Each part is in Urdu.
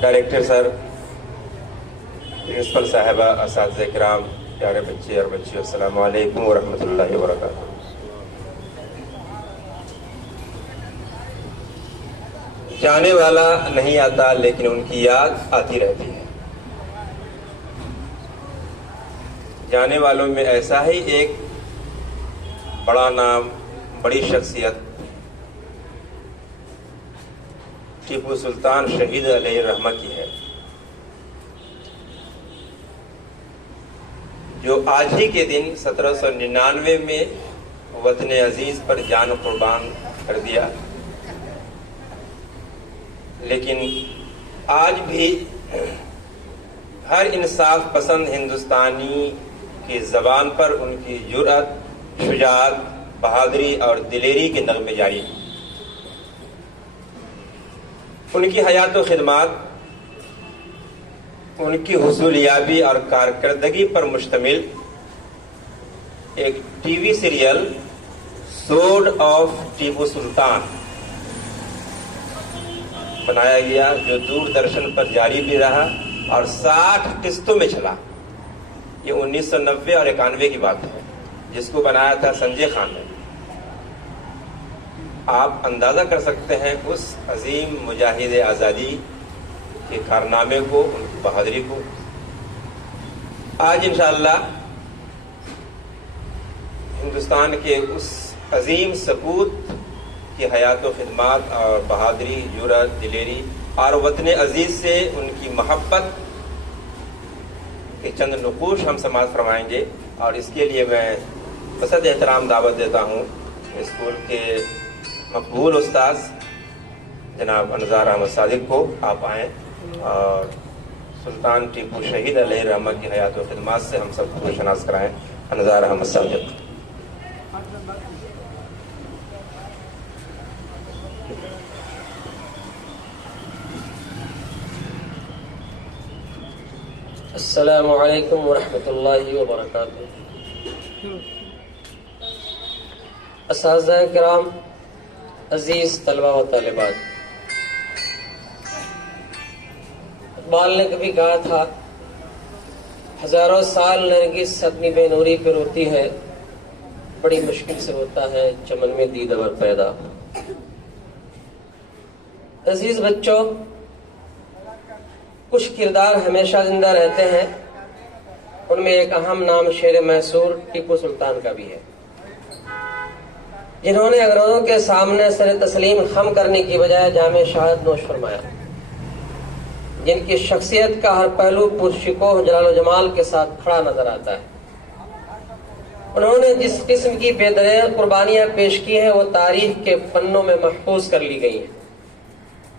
ڈائریکٹر سر، پرنسپل صاحبہ، اساتذہ کرام، پیارے بچے اور بچیوں، السلام علیکم ورحمۃ اللہ وبرکاتہ۔ جانے والا نہیں آتا لیکن ان کی یاد آتی رہتی ہے۔ جانے والوں میں ایسا ہی ایک بڑا نام، بڑی شخصیت ٹیپو سلطان شہید علیہ الرحمہ کی ہے، جو آج ہی کے دن 1799 میں وطن عزیز پر جان قربان کر دیا، لیکن آج بھی ہر انصاف پسند ہندوستانی کی زبان پر ان کی جرأت، شجاعت، بہادری اور دلیری کے نغمے جاری ہیں۔ ان کی حیات و خدمات ان کی حصولیابی اور کارکردگی پر مشتمل ایک TV serial sword of Tipu Sultan بنایا گیا، جو دوردرشن پر جاری بھی رہا اور 60 قسطوں میں چلا۔ یہ 1990 اور 91 کی بات ہے، جس کو بنایا تھا سنجے خان نے۔ آپ اندازہ کر سکتے ہیں اس عظیم مجاہد آزادی کے کارنامے کو، ان کی بہادری کو۔ آج انشاءاللہ ہندوستان کے اس عظیم سپوت کی حیات و خدمات اور بہادری، جرأت، دلیری اور وطن عزیز سے ان کی محبت کے چند نقوش ہم سماعت فرمائیں گے، اور اس کے لیے میں بصد احترام دعوت دیتا ہوں اسکول کے مقبول استاذ جناب انظار احمد صادق کو۔ آپ آئیں اور سلطان ٹیپو شہید علیہ الرحمہ کی حیات و خدمات سے ہم سب کو شناس کرائیں۔ انظار احمد صادق۔ السلام علیکم ورحمۃ اللہ وبرکاتہ۔ اساتذہ کرام، عزیز طلبہ و طالبات، اقبال نے کبھی کہا تھا، ہزاروں سال نرگس اپنی بے نوری پہ روتی ہے، بڑی مشکل سے ہوتا ہے چمن میں دیدور پیدا۔ عزیز بچوں، کچھ کردار ہمیشہ زندہ رہتے ہیں، ان میں ایک اہم نام شیر میسور ٹیپو سلطان کا بھی ہے، جنہوں نے انگریزوں کے سامنے سر تسلیم خم کرنے کی بجائے جام شہادت نوش فرمایا، جن کی شخصیت کا ہر پہلو پرشکوہ جلال و جمال کے ساتھ کھڑا نظر آتا ہے۔ انہوں نے جس قسم کی بے دریغ قربانیاں پیش کی ہیں، وہ تاریخ کے پنوں میں محفوظ کر لی گئی ہیں،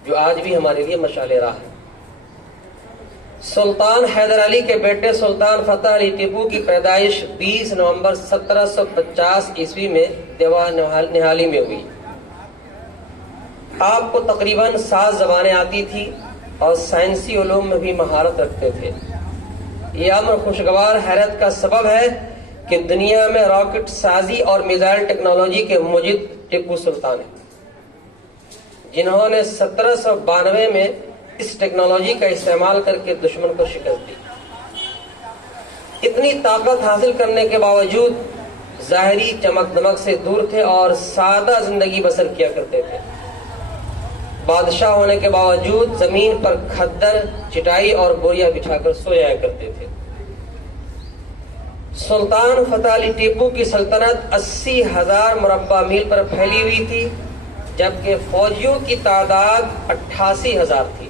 جو آج بھی ہمارے لیے مشعل راہ ہے۔ سلطان حیدر علی کے بیٹے سلطان فتح علی ٹیپو کی پیدائش 20 نومبر 1750 عیسوی میں دیوا نہالی میں ہوئی۔ آپ کو تقریباً 7 زبانیں آتی تھی اور سائنسی علوم میں بھی مہارت رکھتے تھے۔ یہ امر خوشگوار حیرت کا سبب ہے کہ دنیا میں راکٹ سازی اور میزائل ٹیکنالوجی کے موجد ٹیپو سلطان ہیں، جنہوں نے 1792 میں اس ٹیکنالوجی کا استعمال کر کے دشمن کو شکست دی۔ اتنی طاقت حاصل کرنے کے باوجود ظاہری چمک دمک سے دور تھے اور سادہ زندگی بسر کیا کرتے تھے۔ بادشاہ ہونے کے باوجود زمین پر کھدر، چٹائی اور بوریا بچھا کر سو جایا کرتے تھے۔ سلطان فتح علی ٹیپو کی سلطنت 80,000 مربع میل پر پھیلی ہوئی تھی، جبکہ فوجیوں کی تعداد 88,000 تھی۔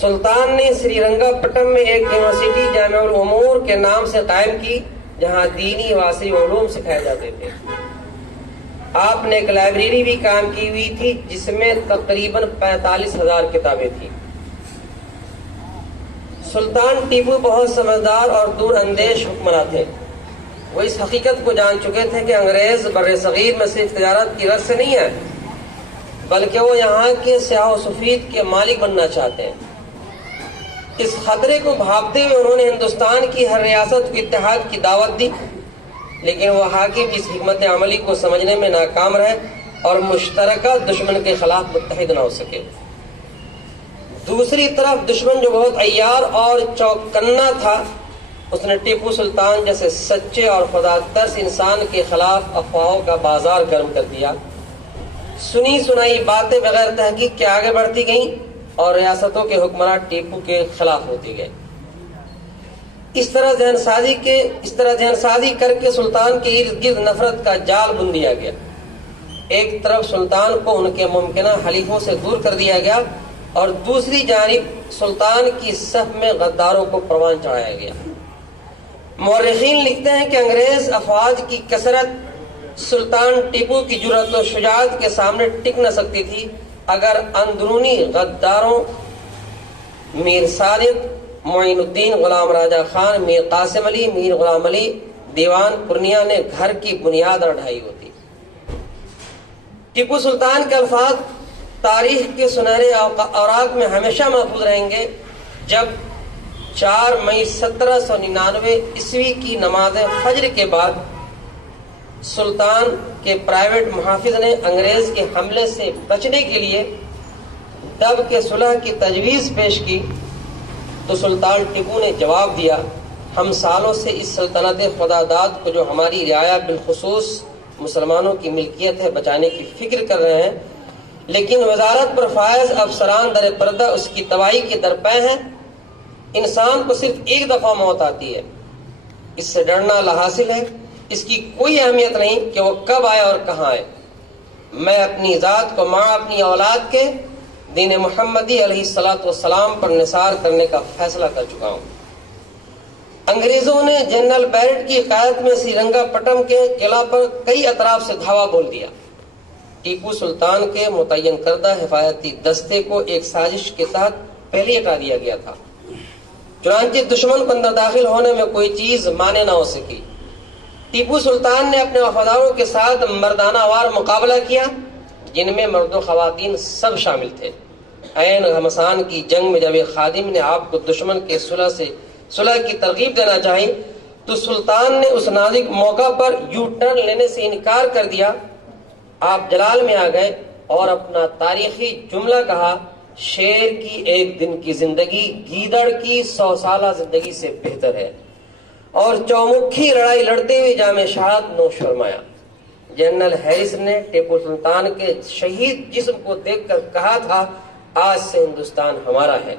سلطان نے سری رنگا پٹم میں ایک یونیورسٹی جامع الامور کے نام سے قائم کی، جہاں دینی واسع علوم سکھائے جاتے تھے۔ آپ نے ایک لائبریری بھی قائم کی ہوئی تھی، جس میں تقریباً 45,000 کتابیں تھیں۔ سلطان ٹیپو بہت سمجھدار اور دور اندیش حکمراں تھے۔ وہ اس حقیقت کو جان چکے تھے کہ انگریز بر صغیر میں صرف تجارت کی غرض سے نہیں ہے، بلکہ وہ یہاں کے سیاہ و سفید کے مالک بننا چاہتے ہیں۔ اس خطرے کو بھانپتے ہوئے انہوں نے ہندوستان کی ہر ریاست کو اتحاد کی دعوت دی، لیکن وہ حاکم اس حکمت عملی کو سمجھنے میں ناکام رہے اور مشترکہ دشمن کے خلاف متحد نہ ہو سکے۔ دوسری طرف دشمن جو بہت عیار اور چوکنا تھا، اس نے ٹیپو سلطان جیسے سچے اور خدا ترس انسان کے خلاف افواہوں کا بازار گرم کر دیا۔ سنی سنائی باتیں بغیر تحقیق کے آگے بڑھتی گئیں اور ریاستوں کے حکمران ٹیپو کے خلاف ہوتے گئے۔ اس طرح ذہن سازی کر کے سلطان کے ارد گرد نفرت کا جال بن دیا گیا۔ ایک طرف سلطان کو ان کے ممکنہ حلیفوں سے دور کر دیا گیا اور دوسری جانب سلطان کی صف میں غداروں کو پروان چڑھایا گیا۔ مورخین لکھتے ہیں کہ انگریز افواج کی کثرت سلطان ٹیپو کی جرأت و شجاعت کے سامنے ٹک نہ سکتی تھی اگر اندرونی غداروں میر صادق، معین الدین غلام راجہ خان، میر قاسم علی، میر غلام علی دیوان پورنیہ نے گھر کی بنیاد اور ڈھائی ہوتی۔ ٹیپو سلطان کے الفاظ تاریخ کے سنہرے اوراق میں ہمیشہ محفوظ رہیں گے جب 4 مئی 1799 عیسوی کی نماز فجر کے بعد سلطان کے پرائیویٹ محافظ نے انگریز کے حملے سے بچنے کے لیے دب کے صلح کی تجویز پیش کی تو سلطان ٹیپو نے جواب دیا، ہم سالوں سے اس سلطنت خدا داد کو جو ہماری رعایا بالخصوص مسلمانوں کی ملکیت ہے بچانے کی فکر کر رہے ہیں، لیکن وزارت پر فائز افسران در پردہ اس کی تباہی کے درپے ہیں۔ انسان کو صرف ایک دفعہ موت آتی ہے، اس سے ڈرنا لاحاصل ہے، اس کی کوئی اہمیت نہیں کہ وہ کب آئے اور کہاں آئے۔ میں اپنی ذات کو ماں اپنی اولاد کے دین محمدی علیہ الصلوۃ والسلام پر نثار کرنے کا فیصلہ کر چکا ہوں۔ انگریزوں نے جنرل بیرٹ کی قیادت میں سریرنگا پٹم کے قلعہ پر کئی اطراف سے دھاوا بول دیا۔ ٹیپو سلطان کے متعین کردہ حفاظتی دستے کو ایک سازش کے تحت پہلے ہٹا دیا گیا تھا، چنانچہ دشمن کو اندر داخل ہونے میں کوئی چیز مانے نہ ہو سکی۔ ٹیپو سلطان نے اپنے وفاداروں کے ساتھ مردانہ وار مقابلہ کیا، جن میں مرد و خواتین سب شامل تھے۔ عین گھمسان کی جنگ میں جب ایک خادم نے آپ کو دشمن کے صلح کی ترغیب دینا چاہی تو سلطان نے اس نازک موقع پر یو ٹرن لینے سے انکار کر دیا۔ آپ جلال میں آ گئے اور اپنا تاریخی جملہ کہا، شیر کی ایک دن کی زندگی گیدڑ کی 100 سالہ زندگی سے بہتر ہے، اور چومکھی لڑائی لڑتے ہوئے جام شہادت نوش فرمایا۔ جنرل ہیرس نے ٹیپو سلطان کے شہید جسم کو دیکھ کر کہا تھا، آج سے ہندوستان ہمارا ہے۔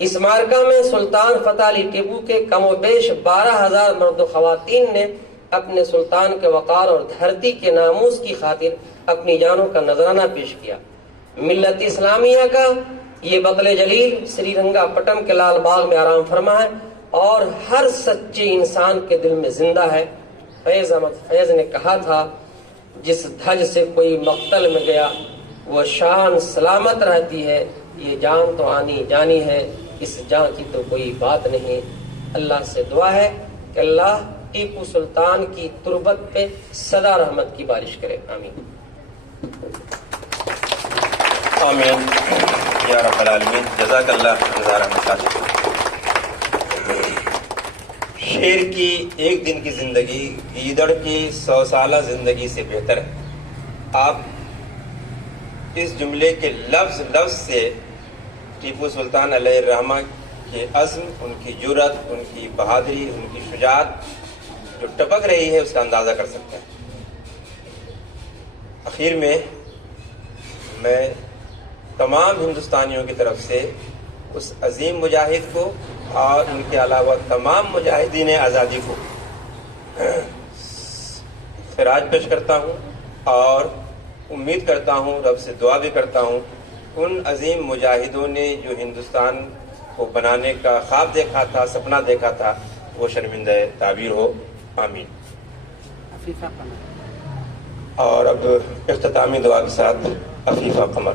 اس معرکہ میں سلطان فتح علی ٹیپو کے کم و بیش 12,000 مرد و خواتین نے اپنے سلطان کے وقار اور دھرتی کے ناموس کی خاطر اپنی جانوں کا نذرانہ پیش کیا۔ ملت اسلامیہ کا یہ بغل جلیل سری رنگا پٹم کے لال باغ میں آرام فرما ہے اور ہر سچے انسان کے دل میں زندہ ہے۔ فیض احمد فیض نے کہا تھا، جس دھج سے کوئی مقتل میں گیا وہ شان سلامت رہتی ہے، یہ جان تو آنی جانی ہے، اس جان کی تو کوئی بات نہیں۔ اللہ سے دعا ہے کہ اللہ ٹیپو سلطان کی تربت پہ سدا رحمت کی بارش کرے، آمین آمین یا رب العالمین۔ جزاک اللہ جزا رحمت اللہ۔ شیر کی ایک دن کی زندگی گیدڑ کی 100 سالہ زندگی سے بہتر ہے۔ آپ اس جملے کے لفظ لفظ سے ٹیپو سلطان علیہ الرحمہ کے عزم، ان کی جرأت، ان کی بہادری، ان کی شجاعت جو ٹپک رہی ہے اس کا اندازہ کر سکتے ہیں۔ آخر میں تمام ہندوستانیوں کی طرف سے اس عظیم مجاہد کو اور ان کے علاوہ تمام مجاہدین آزادی کو خراج پیش کرتا ہوں اور امید کرتا ہوں، رب سے دعا بھی کرتا ہوں، ان عظیم مجاہدوں نے جو ہندوستان کو بنانے کا خواب دیکھا تھا، سپنا دیکھا تھا، وہ شرمندہ تعبیر ہو، آمین۔ اور اب اختتامی دعا کے ساتھ عفیفہ قمر۔